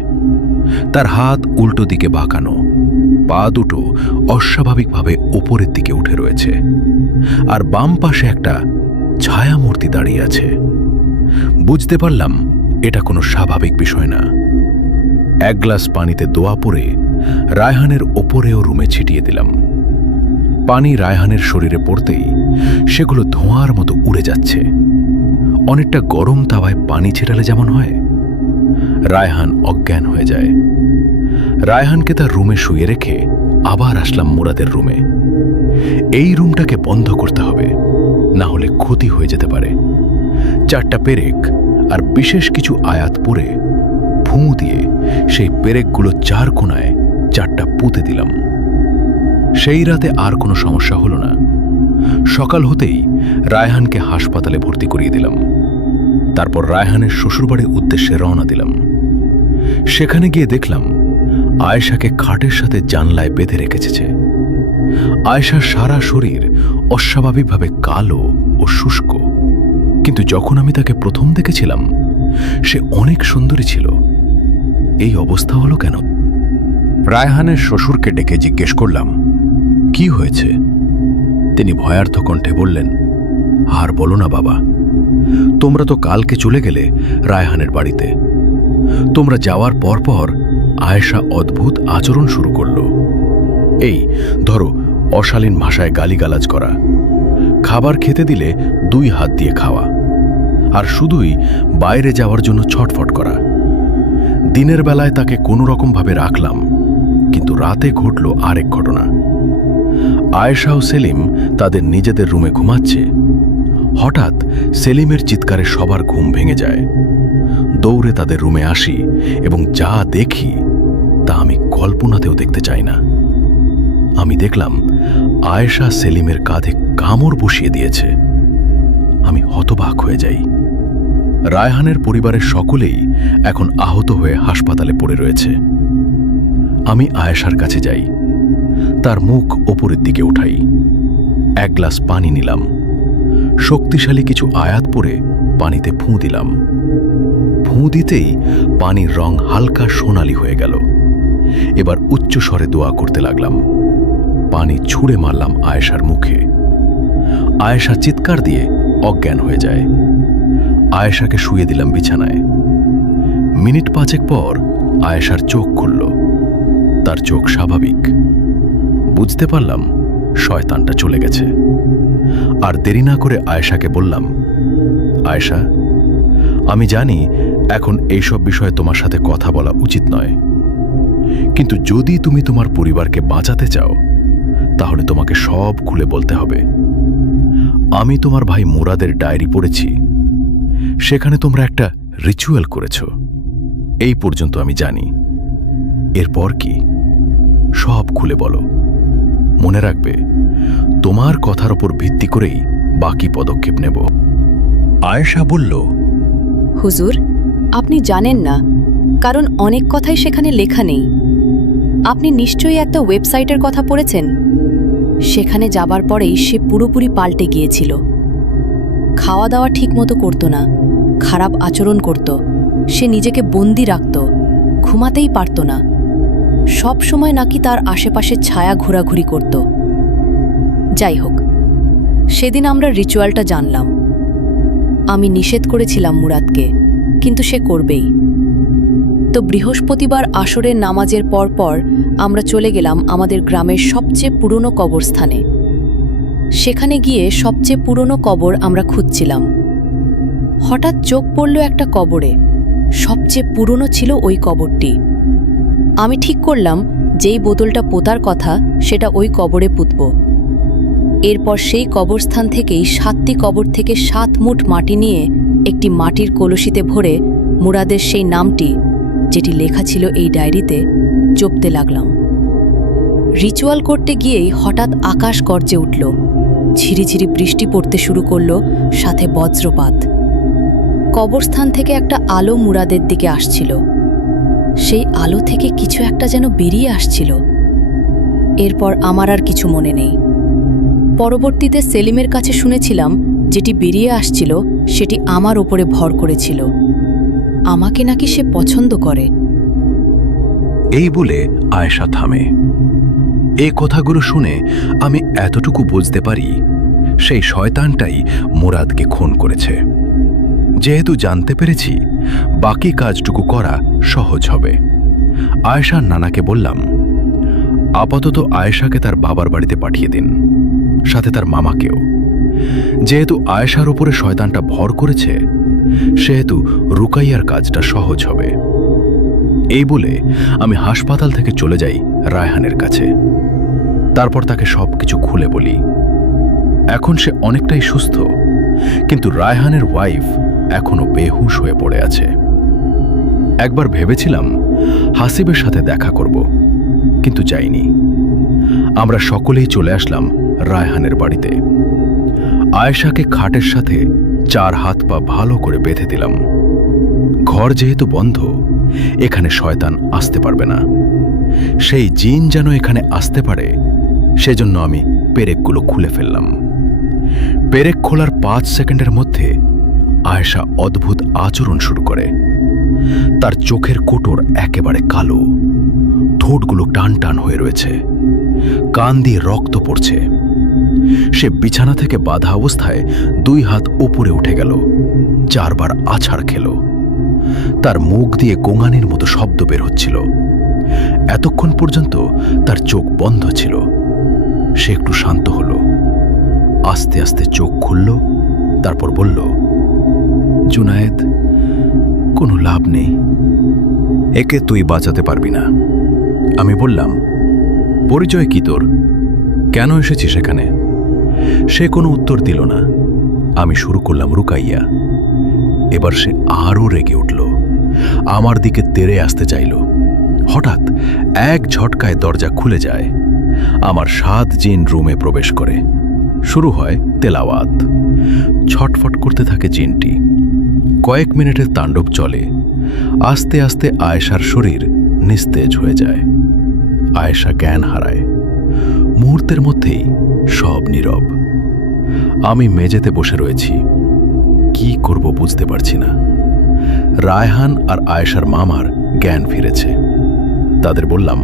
তার হাত উল্টো দিকে বাঁকানো, পা দুটো অস্বাভাবিকভাবে উপরের দিকে উঠে রয়েছে, আর বাম পাশে একটা ছায়ামূর্তি দাঁড়িয়ে আছে। বুঝতে পারলাম এটা কোনো স্বাভাবিক বিষয় না। 1 গ্লাস পানিতে দোয়া পরে রায়হানের ওপরেও রুমে ছিটিয়ে দিলাম। পানি রায়হানের শরীরে পড়তেই সেগুলো ধোঁয়ার মতো উড়ে যাচ্ছে, অনেকটা গরম তাওয়ায় পানি ছেটালে যেমন হয়। রায়হান অজ্ঞান হয়ে যায়। রায়হানকে তার রুমে শুয়ে রেখে আবার আসলাম মুরাদের রুমে। এই রুমটাকে বন্ধ করতে হবে, না হলে ক্ষতি হয়ে যেতে পারে। 4টা পেরেক আর বিশেষ কিছু আয়াত পড়ে ফুঁ দিয়ে সেই পেরেকগুলো 4 কোণায় 4টা পুঁতে দিলাম। সেই রাতে আর কোনো সমস্যা হলো না। সকাল হতেই রায়হানকে হাসপাতালে ভর্তি করিয়ে দিলাম। তারপর রায়হানের শ্বশুরবাড়ির উদ্দেশ্যে রওনা দিলাম। সেখানে গিয়ে দেখলাম আয়েশাকে খাটের সাথে জানলায় বেঁধে রেখেছে। আয়েশার সারা শরীর অস্বাভাবিকভাবে কালো ও শুষ্ক, কিন্তু যখন আমি তাকে প্রথম দেখেছিলাম সে অনেক সুন্দরী ছিল। এই অবস্থা হলো কেন? রায়হানের শ্বশুরকে ডেকে জিজ্ঞেস করলাম, কি হয়েছে? তিনি ভয়ার্থ কণ্ঠে বললেন, আর বলো না বাবা, তোমরা তো কালকে চলে গেলে রায়হানের বাড়িতে। তোমরা যাওয়ার পরপর আয়েশা অদ্ভুত আচরণ শুরু করল। এই ধরো, অশালীন ভাষায় গালিগালাজ করা, খাবার খেতে দিলে 2 হাত দিয়ে খাওয়া, আর শুধুই বাইরে যাওয়ার জন্য ছটফট করা। দিনের বেলায় তাকে কোনো রকমভাবে রাখলাম, কিন্তু রাতে ঘটল আরেক ঘটনা। আয়েশা ও সেলিম তাদের নিজেদের রুমে ঘুমাচ্ছে। হঠাৎ সেলিমের চিৎকারে সবার ঘুম ভেঙে যায়। দৌড়ে তাদের রুমে আসি এবং যা দেখি তা আমি কল্পনাতেও দেখতে চাই না। আমি দেখলাম আয়েশা সেলিমের কাঁধে কামড় বসিয়ে দিয়েছে। আমি হতবাক হয়ে যাই। রায়হানের পরিবারের সকলেই এখন আহত হয়ে হাসপাতালে পড়ে রয়েছে। আমি আয়েশার কাছে যাই, তার মুখ ওপরের দিকে উঠাই। 1 গ্লাস পানি নিলাম। শক্তিশালী কিছু আয়াত পড়ে পানিতে ফুঁ দিলাম। ফুঁ দিতেই পানির রং হালকা সোনালি হয়ে গেল। এবার উচ্চ স্বরে দোয়া করতে লাগলাম। পানি ছুঁড়ে মারলাম আয়েশার মুখে। আয়েশা চিৎকার দিয়ে অজ্ঞান হয়ে যায়। আয়েশাকে শুয়ে দিলাম বিছানায়। মিনিট 5 পর আয়েশার চোখ খুলল। তার চোখ স্বাভাবিক। বুঝতে পারলাম শয়তানটা চলে গেছে। আর দেরি না করে আয়েশাকে বললাম, আয়েশা, আমি জানি এখন এইসব বিষয়ে তোমার সাথে কথা বলা উচিত নয়, কিন্তু যদি তুমি তোমার পরিবারকে বাঁচাতে চাও তাহলে তোমাকে সব খুলে বলতে হবে। আমি তোমার ভাই মুরাদের ডায়েরি পড়েছি, সেখানে তোমরা একটা রিচুয়াল করেছ, এই পর্যন্ত আমি জানি। এরপর কি? সব খুলে বলো। মনে রাখবে, তোমার কথার ওপর ভিত্তি করেই বাকি পদক্ষেপ নেব। আয়েশা বলল, হুজুর, আপনি জানেন না, কারণ অনেক কথাই সেখানে লেখা নেই। আপনি নিশ্চয়ই একটা ওয়েবসাইটের কথা পড়েছেন। সেখানে যাবার পরেই সে পুরোপুরি পাল্টে গিয়েছিল। খাওয়া দাওয়া ঠিকমতো করত না, খারাপ আচরণ করত, সে নিজেকে বন্দি রাখত, ঘুমাতেই পারত না। সব সময় নাকি তার আশেপাশে ছায়া ঘোরাঘুরি করত। যাই হোক, সেদিন আমরা রিচুয়ালটা জানলাম। আমি নিষেধ করেছিলাম মুরাদকে, কিন্তু সে করবেই। তো বৃহস্পতিবার আসরের নামাজের পর আমরা চলে গেলাম আমাদের গ্রামের সবচেয়ে পুরনো কবরস্থানে। সেখানে গিয়ে সবচেয়ে পুরনো কবর আমরা খুঁজছিলাম। হঠাৎ চোখ পড়ল একটা কবরে। সবচেয়ে পুরনো ছিল ওই কবরটি। আমি ঠিক করলাম যেই বোতলটা পোতার কথা সেটা ওই কবরে পুঁতব। এরপর সেই কবরস্থান থেকেই 7টি কবর থেকে 7 মুঠ মাটি নিয়ে একটি মাটির কলসিতে ভরে মুরাদের সেই নামটি, যেটি লেখা ছিল এই ডায়েরিতে, জপতে লাগলাম। রিচুয়াল করতে গিয়েই হঠাৎ আকাশ গর্জে উঠল। ঝিরিঝিরি বৃষ্টি পড়তে শুরু করল, সাথে বজ্রপাত। কবরস্থান থেকে একটা আলো মুরাদের দিকে আসছিল। সেই আলো থেকে কিছু একটা যেন বেরিয়ে আসছিল। এরপর আমার আর কিছু মনে নেই। পরবর্তীতে সেলিমের কাছে শুনেছিলাম যেটি বেরিয়ে আসছিল সেটি আমার ওপরে ভর করেছিল। আমাকে নাকি সে পছন্দ করে। এই বলে আয়েশা থামে। এই কথাগুলো শুনে আমি এতটুকু বুঝতে পারি, সেই শয়তানটাই মুরাদকে খুন করেছে। যেহেতু জানতে পেরেছি, বাকি কাজটুকু করা সহজ হবে। আয়েশার নানাকে বললাম, আপাতত আয়েশাকে তার বাবার বাড়িতে পাঠিয়ে দিন, সাথে তার মামাকেও। যেহেতু আয়েশার উপরে শয়তানটা ভর করেছে, সেহেতু রুকাইয়ার কাজটা সহজ হবে। এই বলে আমি হাসপাতাল থেকে চলে যাই রায়হানের কাছে। তারপর তাকে সবকিছু খুলে বলি। এখন সে অনেকটাই সুস্থ, কিন্তু রায়হানের ওয়াইফ এখনো বেহুশ হয়ে পড়ে আছে। একবার ভেবেছিলাম হাসিবের সাথে দেখা করব, কিন্তু যাইনি। আমরা সকলেই চলে আসলাম রায়হানের বাড়িতে। আয়েশাকে খাটের সাথে 4 হাত পা ভালো করে বেঁধে দিলাম। ঘর যেহেতু বন্ধ, এখানে শয়তান আসতে পারবে না। সেই জিন যেন এখানে আসতে পারে, সেজন্য আমি পেরেকগুলো খুলে ফেললাম। পেরেক খোলার 5 সেকেন্ডের মধ্যে আয়েশা অদ্ভুত আচরণ শুরু করে। তার চোখের কোটর একেবারে কালো, ঠোঁটগুলো টান টান হয়ে রয়েছে, কান দিয়ে রক্ত পড়ছে। সে বিছানা থেকে বাঁধা অবস্থায় 2 হাত উপরে উঠে গেল, 4 বার আছাড় খেল। তার মুখ দিয়ে গোঙানির মতো শব্দ বের হচ্ছিল। এতক্ষণ পর্যন্ত তার চোখ বন্ধ ছিল। সে একটু শান্ত হল, আস্তে আস্তে চোখ খুলল, তারপর বলল, জুনায়েদ, কোনো লাভ নেই, একে তুই বাঁচাতে পারবি না। আমি বললাম, পরিচয় কি তোর? কেন এসেছিস সেখানে? সে কোনো উত্তর দিল না। আমি শুরু করলাম রুকাইয়া। এবার সে আরও রেগে উঠল, আমার দিকে তেড়ে আসতে চাইল। হঠাৎ এক ঝটকায় দরজা খুলে যায়। আমার 7 জিন রুমে প্রবেশ করে। শুরু হয় তেলাওয়াত। ছটফট করতে থাকে জিনটি। কয়েক মিনিটের তাণ্ডব চলে। আস্তে আস্তে আয়েশার শরীর নিস্তেজ হয়ে যায়। আয়েশা জ্ঞান হারায়। মুহূর্তের মধ্যেই সব নীরব। আমি মেঝেতে বসে রয়েছি, কি করব বুঝতে পারছি না। রায়হান আর আয়েশার মামার জ্ঞান ফিরেছে। তাদের বললাম,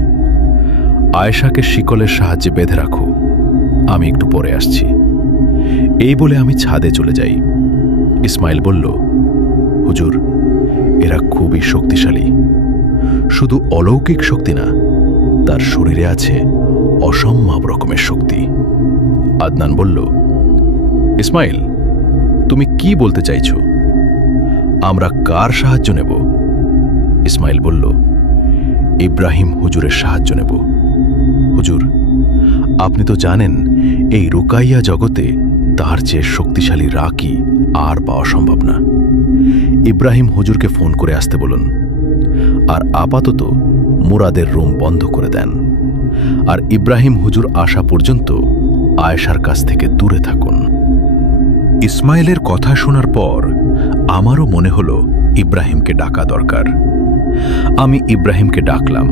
আয়েশাকে শিকলের সাহায্যে বেঁধে রাখো, আমি একটু পরে আসছি। এই বলে আমি ছাদে চলে যাই। ইসমাইল বলল, হুজুর, এরা খুবই শক্তিশালী। শুধু অলৌকিক শক্তি না, তার শরীরে আছে অসম্ভব রকমের শক্তি। আদনান বলল, ইসমাইল, তুমি কি বলতে চাইছো? আমরা কার সাহায্য নেব? ইসমাইল বলল, ইব্রাহিম হুজুরের সাহায্য নেব। হুজুর, আপনি তো জানেন এই রুকাইয়া জগতে তার চেয়ে শক্তিশালী রাকি আর পাওয়া সম্ভব না। ইব্রাহিম হুজুরকে ফোন করে আসতে বলুন, আর আপাতত মুরাদের রুম বন্ধ করে দেন। আর ইব্রাহিম হুজুর আসা পর্যন্ত আয়েশার কাছ থেকে দূরে থাকুন। ইসমাইলের কথা শোনার পর আমারও মনে হলো ইব্রাহিমকে ডাকা দরকার। আমি ইব্রাহিমকে ডাকলাম।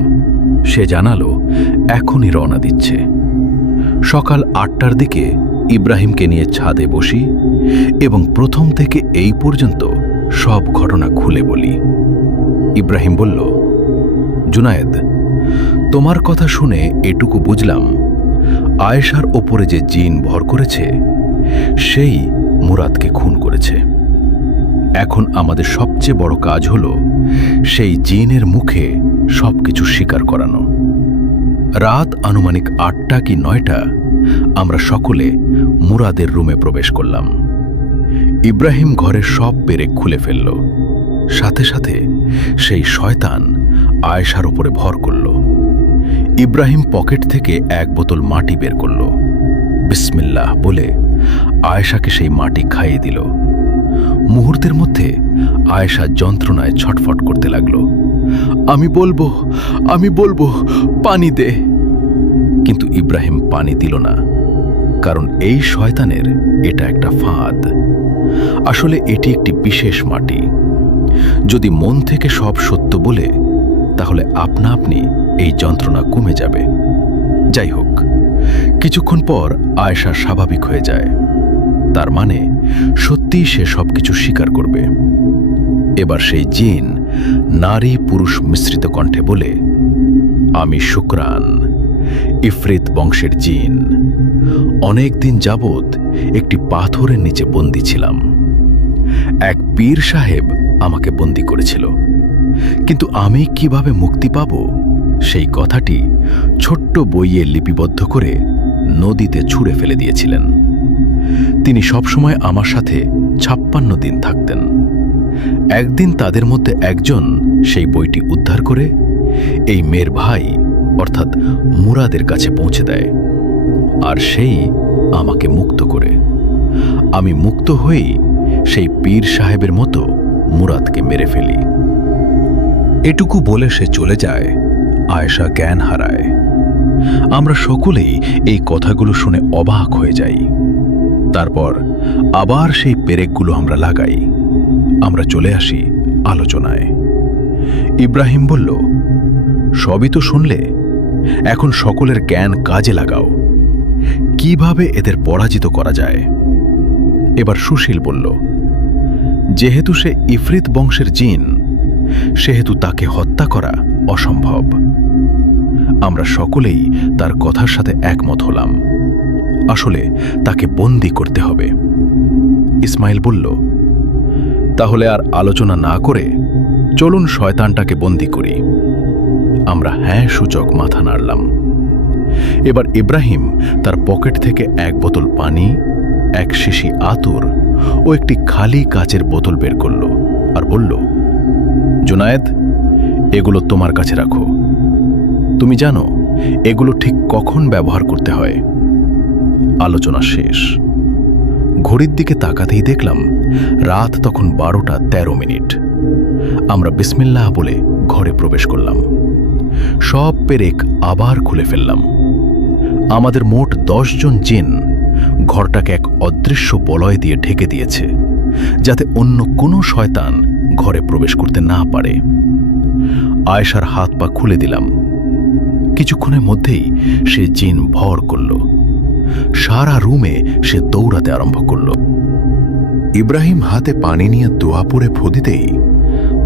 সে জানালো এখনই রওনা দিচ্ছে। সকাল 8টার দিকে ইব্রাহিমকে নিয়ে ছাদে বসি এবং প্রথম থেকে এই পর্যন্ত সব ঘটনা খুলে বলি। ইব্রাহিম বলল, জুনায়েদ, তোমার কথা শুনে এটুকু বুঝলাম আয়েশার ওপরে যে জিন ভর করেছে সেই মুরাদকে খুন করেছে। এখন আমাদের সবচেয়ে বড় কাজ হলো সেই জিনের মুখে সবকিছু স্বীকার করানো। রাত আনুমানিক 8টা কি 9টা আমরা সকলে মুরাদের রুমে প্রবেশ করলাম। ইব্রাহিম ঘরের সব পেরেক খুলে ফেলল। সাথে সাথে সেই শয়তান আয়েশার উপরে ভর করল। ইব্রাহিম পকেট থেকে 1 বোতল মাটি বের করল। বিসমিল্লাহ বলে আয়েশাকে সেই মাটি খাইয়ে দিল। মুহূর্তের মধ্যে আয়েশা যন্ত্রণায় ছটফট করতে লাগল। আমি বলবো পানি দে। কিন্তু ইব্রাহিম পানি দিল না, কারণ এই শয়তানের এটা একটা ফাঁদ। আসলে এটি একটি বিশেষ মাটি। যদি মন থেকে সব সত্য বলে তাহলে আপনা আপনি এই যন্ত্রণা কমে যাবে। যাই হোক, কিছুক্ষণ পর আয়েশা স্বাভাবিক হয়ে যায়। তার মানে সত্যিই সে সবকিছু স্বীকার করবে। এবার সেই জিন নারী পুরুষ মিশ্রিত কণ্ঠে বলে, আমি শুকরান, ইফরিত বংশের জিন। অনেক দিন যাবৎ একটি পাথরের নিচে বন্দী ছিলাম। এক পীর সাহেব আমাকে বন্দী করেছিল, কিন্তু আমি কিভাবে মুক্তি পাব সেই কথাটি ছোট্ট বইয়ে লিপিবদ্ধ করে নদীতে ছুঁড়ে ফেলে দিয়েছিলেন। তিনি সবসময় আমার সাথে 56 দিন থাকতেন। একদিন তাদের মধ্যে একজন সেই বইটি উদ্ধার করে এই মেয়ের ভাই অর্থাৎ মুরাদের কাছে পৌঁছে দেয়, আর সেই আমাকে মুক্ত করে। আমি মুক্ত হয়েই সেই পীর সাহেবের মতো মুরাদকে মেরে ফেলি। এটুকু বলে সে চলে যায়। আয়েশা জ্ঞান হারায়। আমরা সকলেই এই কথাগুলো শুনে অবাক হয়ে যাই। তারপর আবার সেই পেরেকগুলো আমরা লাগাই। আমরা চলে আসি আলোচনায়। ইব্রাহিম বলল, সবই তো শুনলে, এখন সকলের জ্ঞান কাজে লাগাও। কিভাবে এদের পরাজিত করা যায়? এবার সুশীল বলল, যেহেতু সে ইফরিত বংশের জিন, সেহেতু তাকে হত্যা করা অসম্ভব। আমরা সকলেই তার কথার সাথে একমত হলাম। আসলে তাকে বন্দী করতে হবে। ইসমাইল বলল, তাহলে আর আলোচনা না করে চলুন শয়তানটাকে বন্দী করি। আমরা হ্যাঁ সূচক মাথা নাড়লাম। এবার ইব্রাহিম তার পকেট থেকে 1 বোতল পানি, 1 শিশি আতর ও একটি খালি কাচের বোতল বের করল আর বলল, জুনায়েদ, এগুলো তোমার কাছে রাখো। তুমি জানো এগুলো ঠিক কখন ব্যবহার করতে হয়। আলোচনা শেষ। ঘড়ির দিকে তাকাতেই দেখলাম রাত তখন 12টা 13 মিনিট। আমরা বিসমিল্লাহ বলে ঘরে প্রবেশ করলাম। সব পেরেক আবার খুলে ফেললাম। আমাদের মোট 10 জন জিন ঘরটাকে এক অদৃশ্য বলয় দিয়ে ঢেকে দিয়েছে, যাতে অন্য কোনো শয়তান ঘরে প্রবেশ করতে না পারে। আয়েশার হাত পা খুলে দিলাম। কিছুক্ষণের মধ্যেই সে জিন ভর করল। সারা রুমে সে দৌড়াতে আরম্ভ করল। ইব্রাহিম হাতে পানি নিয়ে দোয়া পড়ে ফু দিতেই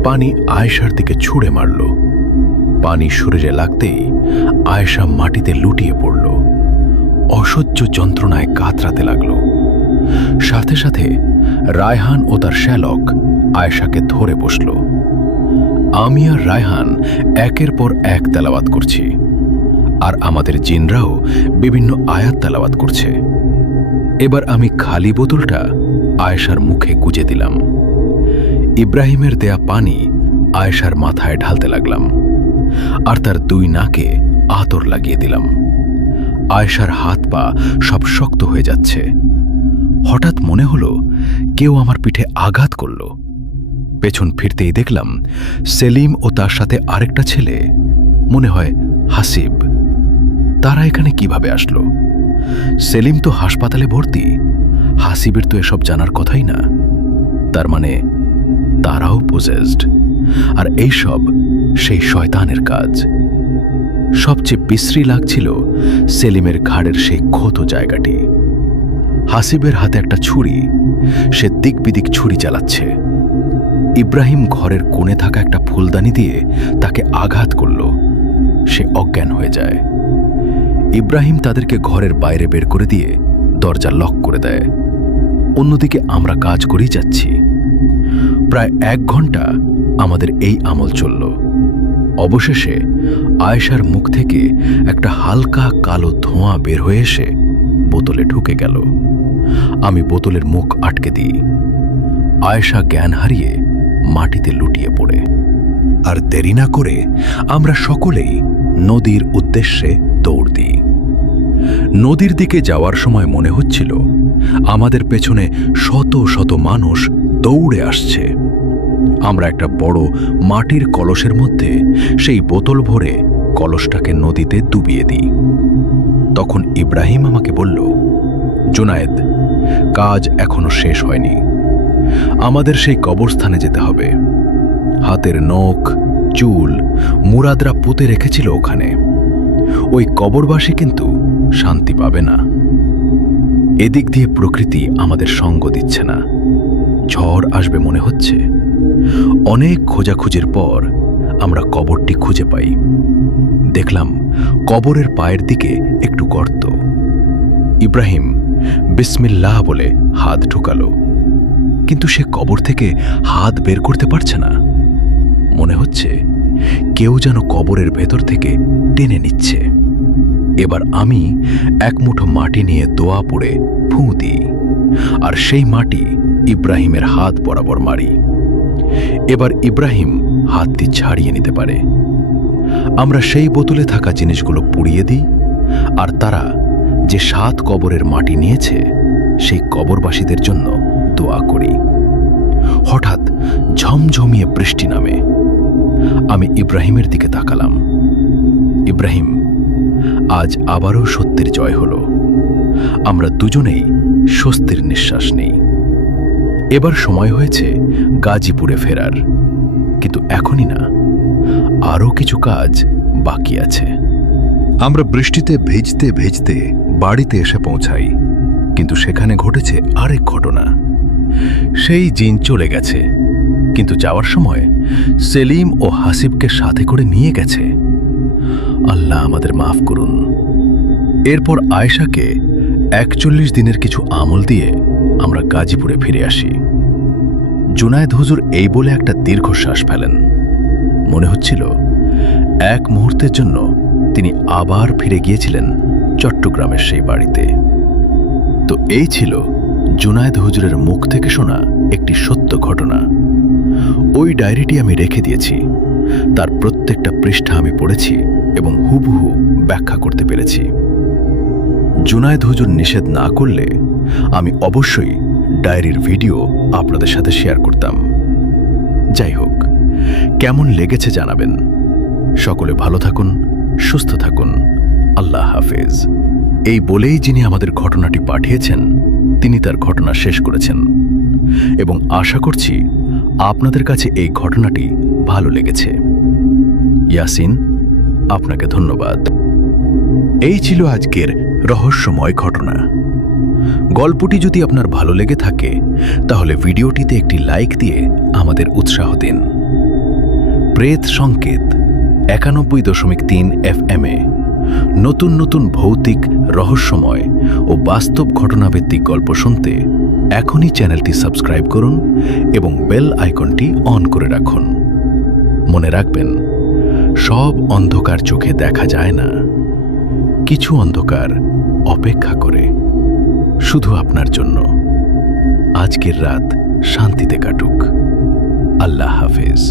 পানি আয়েশার দিকে ছুঁড়ে মারল। পানি শরীরে লাগতেই আয়েশা মাটিতে লুটিয়ে পড়ল। অসহ্য যন্ত্রণায় কাতরাতে লাগল। সাথে সাথে রায়হান ও তার শ্যালক আয়েশাকে ধরে বসল। আমি আর রায়হান একের পর এক তেলাওয়াত করছি, আর আমাদের জিনরাও বিভিন্ন আয়াত তেলাওয়াত করছে। এবার আমি খালি বোতলটা আয়েশার মুখে গুজে দিলাম। ইব্রাহিমের দেয়া পানি আয়েশার মাথায় ঢালতে লাগলাম, আর তার 2 নাকে আতর লাগিয়ে দিলাম। আয়েশার হাত পা সব শক্ত হয়ে যাচ্ছে। হঠাৎ মনে হলো কেউ আমার পিঠে আঘাত করল। পেছন ফিরতেই দেখলাম সেলিম ও তার সাথে আরেকটা ছেলে, মনে হয় হাসিব। তারা এখানে কিভাবে আসলো? সেলিম তো হাসপাতালে ভর্তি, হাসিবের তো এসব জানার কথাই না। তার মানে তারাও পজেসড, আর এইসব সেই শয়তানের কাজ। সবচেয়ে বিশ্রী লাগছিল সেলিমের ঘাড়ের সেই ক্ষত জায়গাটি। হাসিবের হাতে একটা ছুরি, সে দিক বিদিক ছুরি চালাচ্ছে। ইব্রাহিম ঘরের কোণে থাকা একটা ফুলদানি দিয়ে তাকে আঘাত করল, সে অজ্ঞান হয়ে যায়। ইব্রাহিম তাদেরকে ঘরের বাইরে বের করে দিয়ে দরজা লক করে দেয়। অন্যদিকে আমরা কাজ করেই যাচ্ছি। প্রায় 1 ঘন্টা আমাদের এই আমল চলল। অবশেষে আয়েশার মুখ থেকে একটা হালকা কালো ধোঁয়া বের হয়ে এসে বোতলে ঢুকে গেল। আমি বোতলের মুখ আটকে দিই। আয়েশা জ্ঞান হারিয়ে মাটিতে লুটিয়ে পড়ে। আর দেরি না করে আমরা সকলেই নদীর উদ্দেশ্যে দৌড় দিই। নদীর দিকে যাওয়ার সময় মনে হচ্ছিল আমাদের পেছনে শত শত মানুষ দৌড়ে আসছে। আমরা একটা বড় মাটির কলসের মধ্যে সেই বোতল ভরে কলসটাকে নদীতে ডুবিয়ে দিই। তখন ইব্রাহিম আমাকে বলল, জুনায়েদ, কাজ এখনো শেষ হয়নি, আমাদের সেই কবরস্থানে যেতে হবে। হাতের নখ, চুল মুরাদরা পুঁতে রেখেছিল ওখানে। ওই কবরবাসী কিন্তু শান্তি পাবে না। এদিক দিয়ে প্রকৃতি আমাদের সঙ্গ দিচ্ছে না, ঝড় আসবে মনে হচ্ছে। অনেক খোঁজাখুঁজির পর আমরা কবরটি খুঁজে পাই। দেখলাম কবরের পায়ের দিকে একটু গর্ত। ইব্রাহিম বিসমিল্লাহ বলে হাত ঢুকালো, কিন্তু সে কবর থেকে হাত বের করতে পারছে না। মনে হচ্ছে কেউ যেন কবরের ভেতর থেকে টেনে নিচ্ছে। এবার আমি 1 মুঠো মাটি নিয়ে দোয়া পড়ে ফুঁ দিই, আর সেই মাটি ইব্রাহিমের হাত বরাবর মারি। এবার ইব্রাহিম হাতটি ছাড়িয়ে নিতে পারে। আমরা সেই বোতলে থাকা জিনিসগুলো পুড়িয়ে দিই, আর তারা যে 7 কবরের মাটি নিয়েছে সেই কবরবাসীদের জন্য দোয়া করি। হঠাৎ ঝমঝমিয়ে বৃষ্টি নামে। আমি ইব্রাহিমের দিকে তাকালাম। ইব্রাহিম, আজ আবারও সত্যের জয় হলো। আমরা দুজনেই স্বস্তির নিঃশ্বাস নেই। এবার সময় হয়েছে গাজীপুরে ফেরার, কিন্তু এখনই না, আরও কিছু কাজ বাকি আছে। আমরা বৃষ্টিতে ভিজতে ভিজতে বাড়িতে এসে পৌঁছাই, কিন্তু সেখানে ঘটেছে আরেক ঘটনা। সেই জিন চলে গেছে, কিন্তু যাওয়ার সময় সেলিম ও হাসিবকে সাথে করে নিয়ে গেছে। আল্লাহ আমাদের মাফ করুন। এরপর আয়েশাকে 41 দিনের কিছু আমল দিয়ে আমরা গাজীপুরে ফিরে আসি। জুনায়েদ হুজুর এই বলে একটা দীর্ঘশ্বাস ফেলেন। মনে হচ্ছিল 1 মুহূর্তের জন্য তিনি আবার ফিরে গিয়েছিলেন চট্টগ্রামের সেই বাড়িতে। তো এই ছিল জুনায়েদ হুজুরের মুখ থেকে শোনা একটি সত্য ঘটনা। ওই ডায়েরিটি আমি রেখে দিয়েছি। তার প্রত্যেকটা পৃষ্ঠা আমি পড়েছি এবং হুবহু ব্যাখ্যা করতে পেরেছি। জুনায়েদ হুজুর নিষেধ না করলে আমি অবশ্যই ডায়েরির ভিডিও আপনাদের সাথে শেয়ার করতাম। যাই হোক, কেমন লেগেছে জানাবেন। সকলে ভালো থাকুন, সুস্থ থাকুন। আল্লাহ হাফেজ। এই বলেই যিনি আমাদের ঘটনাটি পাঠিয়েছেন তিনি তার ঘটনা শেষ করেছেন, এবং আশা করছি আপনাদের কাছে এই ঘটনাটি ভালো লেগেছে। ইয়াসিন, আপনাকে ধন্যবাদ। এই ছিল আজকের রহস্যময় ঘটনা। গল্পটি যদি আপনার ভালো লেগে থাকে তাহলে ভিডিওটিতে একটি লাইক দিয়ে আমাদের উৎসাহ দিন। প্রেত সংকেত 91.3 FM এ নতুন নতুন ভৌতিক, রহস্যময় ও বাস্তব ঘটনাভিত্তিক গল্প শুনতে এখনই চ্যানেলটি সাবস্ক্রাইব করুন এবং বেল আইকনটি অন করে রাখুন। মনে রাখবেন, সব অন্ধকার চোখে দেখা যায় না। কিছু অন্ধকার অপেক্ষা করে শুধু আপনার জন্য। আজকের রাত শান্তিতে কাটুক। আল্লাহ হাফেজ।